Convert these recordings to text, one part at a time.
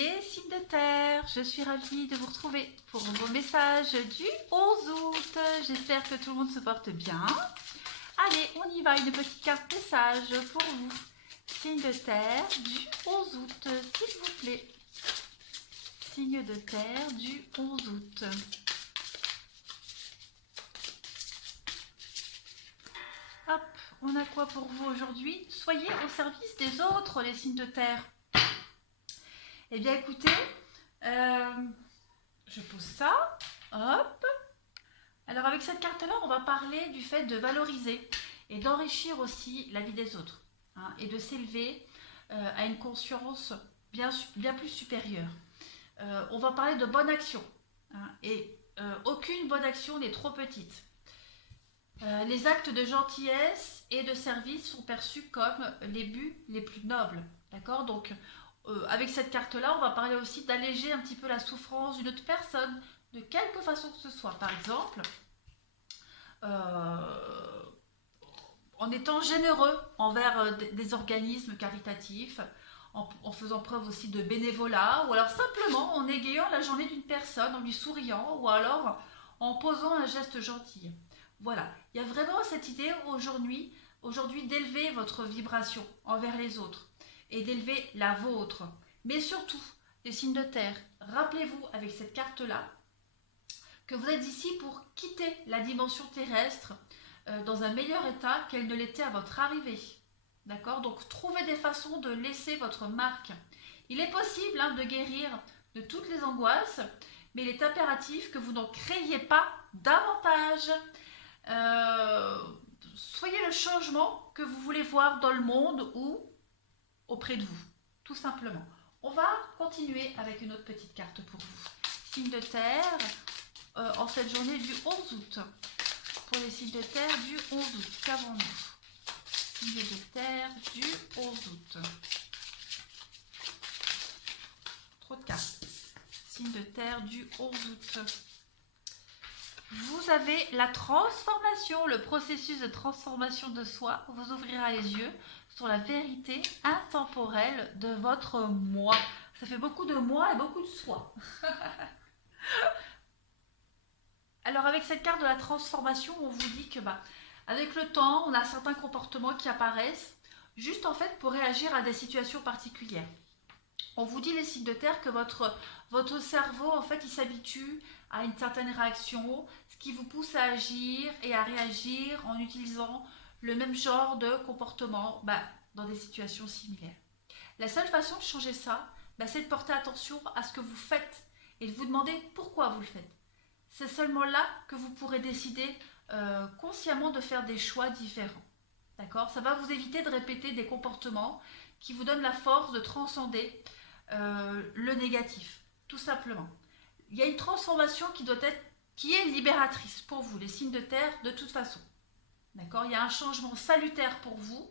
Les signes de terre, je suis ravie de vous retrouver pour vos messages du 11 août. J'espère que tout le monde se porte bien. Allez, on y va, une petite carte message pour vous. Signe de terre du 11 août, s'il vous plaît. Signe de terre du 11 août. Hop, on a quoi pour vous aujourd'hui? Soyez au service des autres, les signes de terre. Eh bien, écoutez, je pose ça. Hop. Alors, avec cette carte-là, on va parler du fait de valoriser et d'enrichir aussi la vie des autres. Hein, et de s'élever à une conscience bien plus supérieure. On va parler de bonne action. Hein, et aucune bonne action n'est trop petite. Les actes de gentillesse et de service sont perçus comme les buts les plus nobles. D'accord? Donc, avec cette carte-là, on va parler aussi d'alléger un petit peu la souffrance d'une autre personne, de quelque façon que ce soit. Par exemple, en étant généreux envers des organismes caritatifs, en faisant preuve aussi de bénévolat, ou alors simplement en égayant la journée d'une personne, en lui souriant, ou alors en posant un geste gentil. Voilà, il y a vraiment cette idée aujourd'hui d'élever votre vibration envers les autres et d'élever la vôtre. Mais surtout, les signes de terre, rappelez-vous avec cette carte-là que vous êtes ici pour quitter la dimension terrestre dans un meilleur état qu'elle ne l'était à votre arrivée. D'accord? Donc, trouvez des façons de laisser votre marque. Il est possible de guérir de toutes les angoisses, mais il est impératif que vous n'en créiez pas davantage. Soyez le changement que vous voulez voir dans le monde ou auprès de vous, tout simplement. On va continuer avec une autre petite carte pour vous. Signe de terre en cette journée du 11 août. Pour les signes de terre du 11 août, qu'avons-nous? Signe de terre du 11 août. Trop de cartes. Signe de terre du 11 août. Vous avez la transformation, le processus de transformation de soi vous ouvrira les yeux sur la vérité intemporelle de votre moi. Ça fait beaucoup de moi et beaucoup de soi. Alors avec cette carte de la transformation, on vous dit que avec le temps, on a certains comportements qui apparaissent juste en fait pour réagir à des situations particulières. On vous dit les signes de terre que votre cerveau en fait il s'habitue à une certaine réaction, ce qui vous pousse à agir et à réagir en utilisant le même genre de comportement dans des situations similaires. La seule façon de changer ça, c'est de porter attention à ce que vous faites et de vous demander pourquoi vous le faites. C'est seulement là que vous pourrez décider consciemment de faire des choix différents. D'accord? Ça va vous éviter de répéter des comportements qui vous donnent la force de transcender le négatif, tout simplement. Il y a une transformation qui est libératrice pour vous, les signes de terre, de toute façon. D'accord? Il y a un changement salutaire pour vous,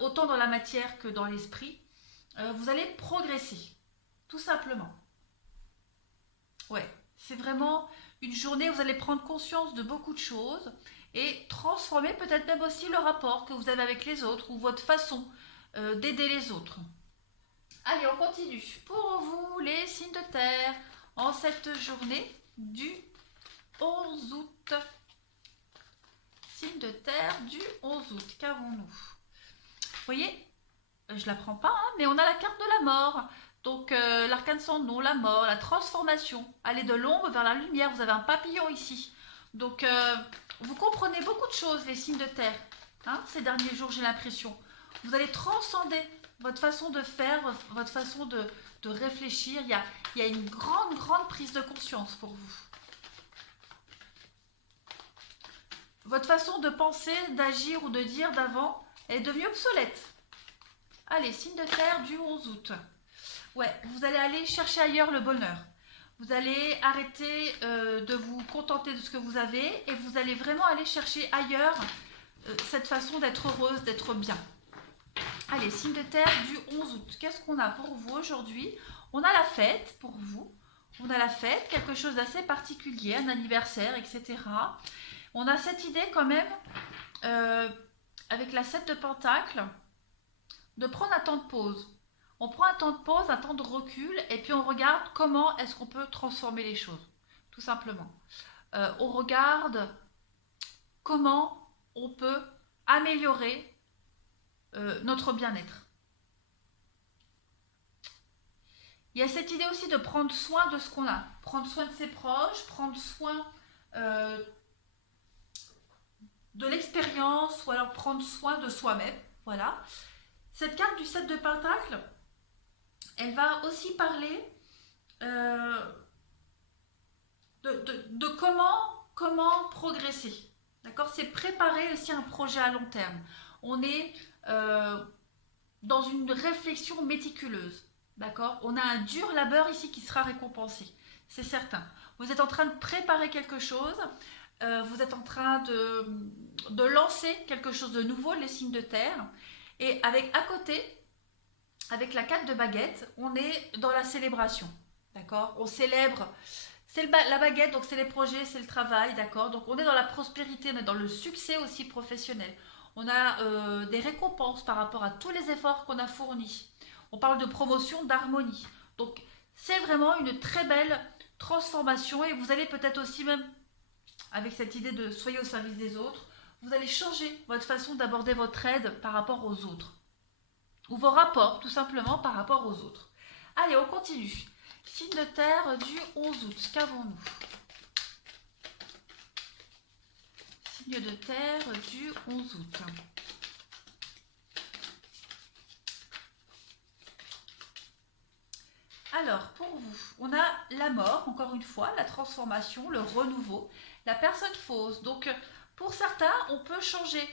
autant dans la matière que dans l'esprit. Vous allez progresser, tout simplement. Ouais, c'est vraiment une journée où vous allez prendre conscience de beaucoup de choses et transformer peut-être même aussi le rapport que vous avez avec les autres ou votre façon d'aider les autres. Allez, on continue. Pour vous, les signes de terre, en cette journée du 11 août. Signe de terre du 11 août. Qu'avons-nous? Vous voyez, je ne la prends pas, mais on a la carte de la mort. Donc, l'arcane sans nom, la mort, la transformation. Aller de l'ombre vers la lumière. Vous avez un papillon ici. Donc, vous comprenez beaucoup de choses, les signes de terre. Ces derniers jours, j'ai l'impression. Vous allez transcender votre façon de faire, votre façon de réfléchir. Il y a une grande prise de conscience pour vous. Votre façon de penser, d'agir ou de dire d'avant est devenue obsolète. Allez, signe de terre du 11 août. Ouais, vous allez aller chercher ailleurs le bonheur. Vous allez arrêter de vous contenter de ce que vous avez et vous allez vraiment aller chercher ailleurs cette façon d'être heureuse, d'être bien. Allez, signe de terre du 11 août. Qu'est-ce qu'on a pour vous aujourd'hui? On a la fête pour vous. On a la fête, quelque chose d'assez particulier, un anniversaire, etc. On a cette idée quand même, avec la 7 de Pentacle, de prendre un temps de pause. On prend un temps de pause, un temps de recul, et puis on regarde comment est-ce qu'on peut transformer les choses, tout simplement. On regarde comment on peut améliorer notre bien-être. Il y a cette idée aussi de prendre soin de ce qu'on a, prendre soin de ses proches, prendre soin de l'expérience, ou alors prendre soin de soi-même. Voilà. Cette carte du 7 de Pentacle, elle va aussi parler de comment progresser. D'accord? C'est préparer aussi un projet à long terme. On est dans une réflexion méticuleuse. D'accord? On a un dur labeur ici qui sera récompensé. C'est certain. Vous êtes en train de préparer quelque chose. Vous êtes en train de lancer quelque chose de nouveau, les signes de terre. Et avec à côté, avec la 4 de baguette, on est dans la célébration. D'accord? On célèbre. C'est la baguette, donc c'est les projets, c'est le travail, d'accord? Donc on est dans la prospérité, on est dans le succès aussi professionnel. On a des récompenses par rapport à tous les efforts qu'on a fournis. On parle de promotion, d'harmonie. Donc c'est vraiment une très belle transformation et vous allez peut-être aussi même, avec cette idée de soyez au service des autres, vous allez changer votre façon d'aborder votre aide par rapport aux autres. Ou vos rapports, tout simplement, par rapport aux autres. Allez, on continue. Signe de terre du 11 août, qu'avons-nous? Signe de terre du 11 août. Alors, pour vous, on a la mort, encore une fois, la transformation, le renouveau, la personne fausse. Donc, pour certains, on peut changer,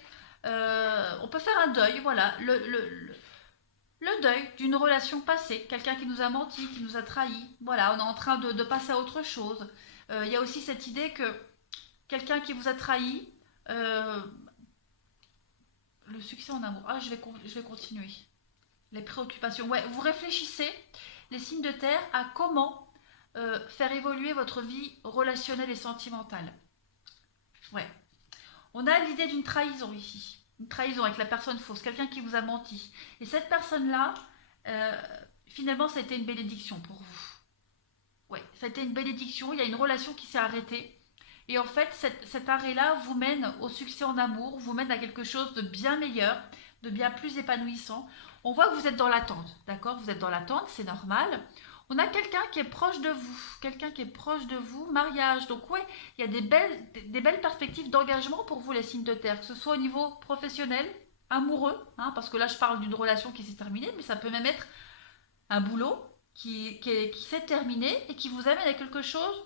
on peut faire un deuil, voilà, le deuil d'une relation passée, quelqu'un qui nous a menti, qui nous a trahi. Voilà, on est en train de passer à autre chose. Il y a aussi cette idée que quelqu'un qui vous a trahi, le succès en amour. Ah, je vais continuer. Les préoccupations. Ouais, vous réfléchissez, les signes de terre, à comment faire évoluer votre vie relationnelle et sentimentale. Ouais. On a l'idée d'une trahison ici. Une trahison avec la personne fausse, quelqu'un qui vous a menti. Et cette personne-là, finalement, ça a été une bénédiction pour vous. Ouais, ça a été une bénédiction. Il y a une relation qui s'est arrêtée. Et en fait, cet arrêt-là vous mène au succès en amour, vous mène à quelque chose de bien meilleur, de bien plus épanouissant. On voit que vous êtes dans l'attente, d'accord? Vous êtes dans l'attente, c'est normal. On a quelqu'un qui est proche de vous, mariage. Donc oui, il y a des belles perspectives d'engagement pour vous les signes de terre, que ce soit au niveau professionnel, amoureux, hein, parce que là je parle d'une relation qui s'est terminée, mais ça peut même être un boulot qui s'est terminé et qui vous amène à quelque chose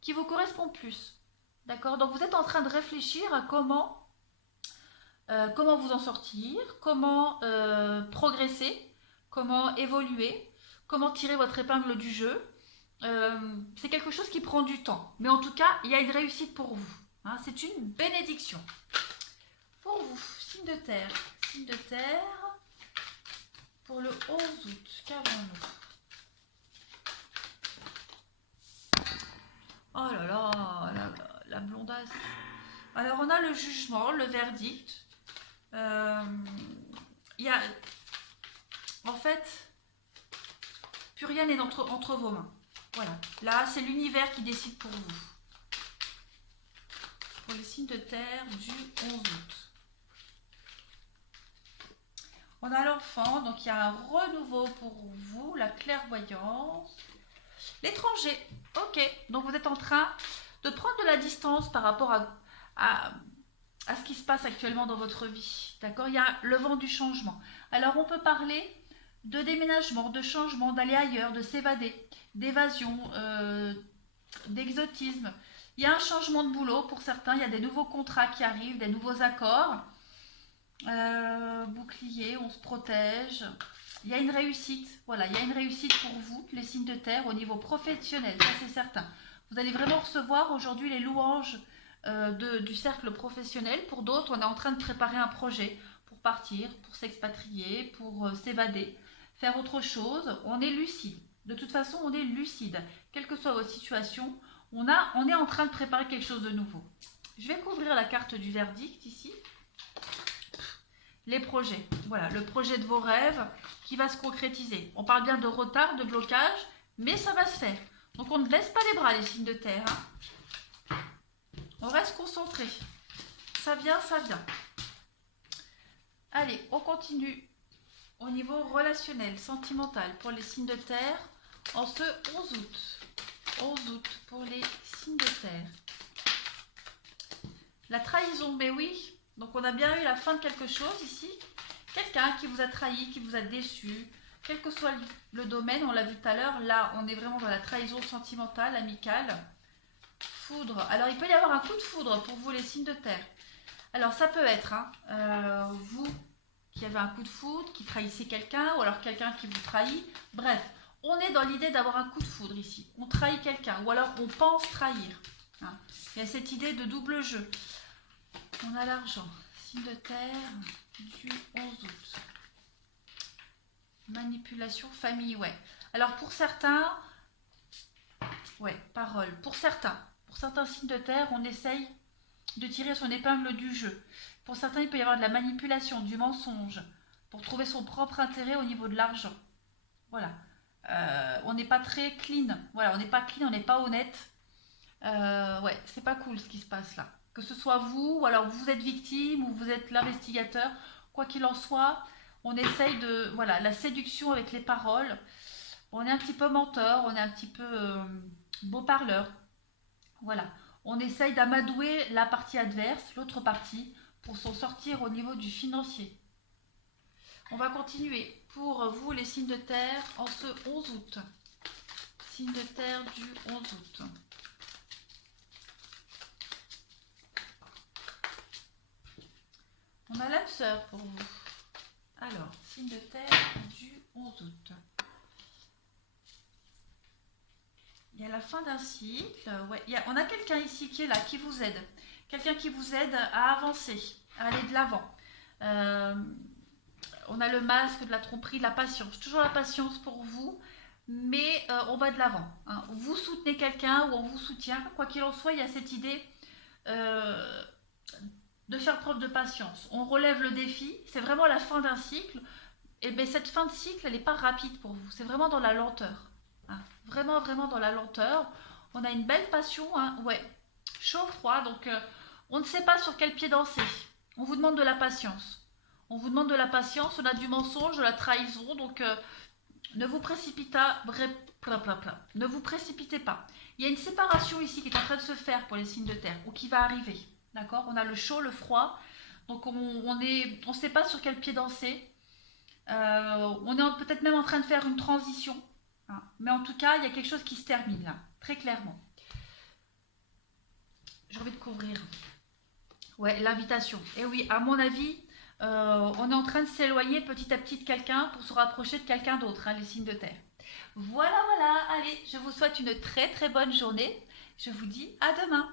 qui vous correspond plus. D'accord? Donc vous êtes en train de réfléchir à comment vous en sortir, comment progresser, comment évoluer, comment tirer votre épingle du jeu. C'est quelque chose qui prend du temps. Mais en tout cas, il y a une réussite pour vous. Hein, c'est une bénédiction. Pour vous, signe de terre. Signe de terre. Pour le 11 août, qu'avons-nous? Oh là là, la blondasse. Alors on a le jugement, le verdict. Il y a... En fait, plus rien n'est entre vos mains. Voilà. Là, c'est l'univers qui décide pour vous. Pour les signes de terre du 11 août. On a l'enfant, donc il y a un renouveau pour vous, la clairvoyance. L'étranger, ok. Donc vous êtes en train de prendre de la distance par rapport à ce qui se passe actuellement dans votre vie. D'accord? Il y a le vent du changement. Alors on peut parler de déménagement, de changement, d'aller ailleurs, de s'évader, d'évasion, d'exotisme. Il y a un changement de boulot pour certains, il y a des nouveaux contrats qui arrivent, des nouveaux accords. Bouclier, on se protège. Il y a une réussite, voilà, il y a une réussite pour vous, les signes de terre, au niveau professionnel, ça c'est certain. Vous allez vraiment recevoir aujourd'hui les louanges du cercle professionnel. Pour d'autres, on est en train de préparer un projet pour partir, pour s'expatrier, pour s'évader, faire autre chose. On est lucide. De toute façon, on est lucide. Quelle que soit votre situation, on est en train de préparer quelque chose de nouveau. Je vais couvrir la carte du verdict ici. les projets. Voilà, le projet de vos rêves qui va se concrétiser. On parle bien de retard, de blocage, mais ça va se faire. Donc on ne laisse pas les bras, les signes de terre. Hein. On reste concentré. Ça vient, ça vient. Allez, on continue au niveau relationnel, sentimental pour les signes de terre en ce 11 août. 11 août pour les signes de terre. La trahison, mais oui. Donc on a bien eu la fin de quelque chose ici. Quelqu'un qui vous a trahi, qui vous a déçu. Quel que soit le domaine, on l'a vu tout à l'heure. Là, on est vraiment dans la trahison sentimentale, amicale. Foudre. Alors il peut y avoir un coup de foudre pour vous les signes de terre. Alors ça peut être vous qui avez un coup de foudre, qui trahissez quelqu'un, ou alors quelqu'un qui vous trahit. Bref, on est dans l'idée d'avoir un coup de foudre ici. On trahit quelqu'un, ou alors on pense trahir. Hein. Il y a cette idée de double jeu. On a l'argent. Signe de terre du 11 août. Manipulation, famille, ouais. Alors pour certains, ouais, parole. Pour certains signes de terre, on essaye de tirer son épingle du jeu. Pour certains, il peut y avoir de la manipulation, du mensonge, pour trouver son propre intérêt au niveau de l'argent. Voilà. On n'est pas très clean. Voilà, on n'est pas clean, on n'est pas honnête. Ouais, c'est pas cool ce qui se passe là. Que ce soit vous, ou alors vous êtes victime, ou vous êtes l'investigateur, quoi qu'il en soit, on essaye de... Voilà, la séduction avec les paroles. On est un petit peu menteur, on est un petit peu beau parleur. Voilà. On essaye d'amadouer la partie adverse, l'autre partie, pour s'en sortir au niveau du financier. On va continuer pour vous les signes de terre en ce 11 août. Signe de terre du 11 août. On a l'âme sœur pour vous. Alors, signe de terre du 11 août. Il y a la fin d'un cycle. Ouais, on a quelqu'un ici qui est là, qui vous aide. Quelqu'un qui vous aide à avancer, à aller de l'avant. On a le masque de la tromperie, de la patience. Toujours la patience pour vous, mais on va de l'avant. Hein. Vous soutenez quelqu'un ou on vous soutient. Quoi qu'il en soit, il y a cette idée de faire preuve de patience. On relève le défi. C'est vraiment la fin d'un cycle. Et bien cette fin de cycle, elle n'est pas rapide pour vous. C'est vraiment dans la lenteur. Hein. Vraiment, vraiment dans la lenteur. On a une belle passion. Hein. Ouais. Chaud-froid. Donc, on ne sait pas sur quel pied danser. On vous demande de la patience. On vous demande de la patience. On a du mensonge, de la trahison. Donc, ne vous précipitez Ne vous précipitez pas. Il y a une séparation ici qui est en train de se faire pour les signes de terre. Ou qui va arriver. D'accord? On a le chaud, le froid. Donc, on ne sait pas sur quel pied danser. On est peut-être même en train de faire une transition. Hein. Mais en tout cas, il y a quelque chose qui se termine là. Très clairement. J'ai envie de couvrir. Ouais, l'invitation. Et oui, à mon avis, on est en train de s'éloigner petit à petit de quelqu'un pour se rapprocher de quelqu'un d'autre, hein, les signes de terre. Voilà, voilà. Allez, je vous souhaite une très très bonne journée. Je vous dis à demain.